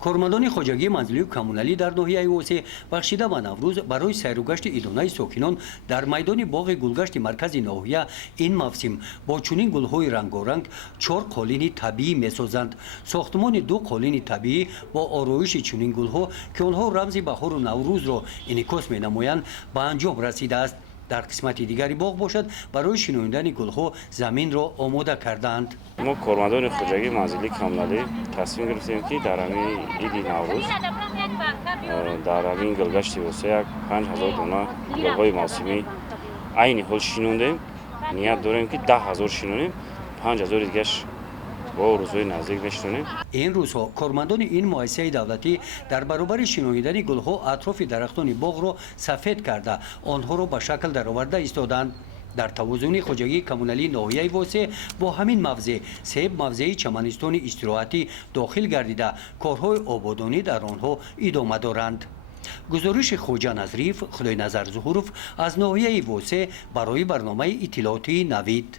کارمندان خواجگی منزلی و کمونالی در ناحیه وسه بخشیده و نوروز برای سیر و گشت ایدانه ساکنان در میدان باغ گلگشت مرکز ناحیه این موسم با چنین گل‌های رنگارنگ 4 قالین طبیعی می‌سازند. ساختمان 2 قالین طبیعی با آرایش چنین گل‌ها که آنها رمز بهار و نوروز را انعکاس می‌نمایند به انجام رسیده است. در قسمت دیگری باغ باشد برای شنوندن گل‌ها زمین را آماده کردند. ما کارمندان خواجگی منزلی کمونالی تصمیم گرفتیم که در همین عید نوروز در همین گلگشت وسه 5000 دانه گل‌های موسمی عین حال شنوندیم. نیت داریم که 10000 شنونیم، 5000 دیگه‌اش با روزهای نزدیک بشنونیم. این روزها کارمندان این مؤسسه دولتی در برابر شنویدن گل‌ها اطراف درختان باغ را سفید کرده آنها را به شکل درآورده ایستادند. در توازن خواجگی کمونالی ناحیه وسه با همین موضع سه موضع چمنستان استراحتی داخل گردیده کارهای آبادانی در آنها ادامه دارند. گزارش خوجا نظریف خدای نظر ظهورов از ناحیه وسه برای برنامه اطلاعاتی نوید.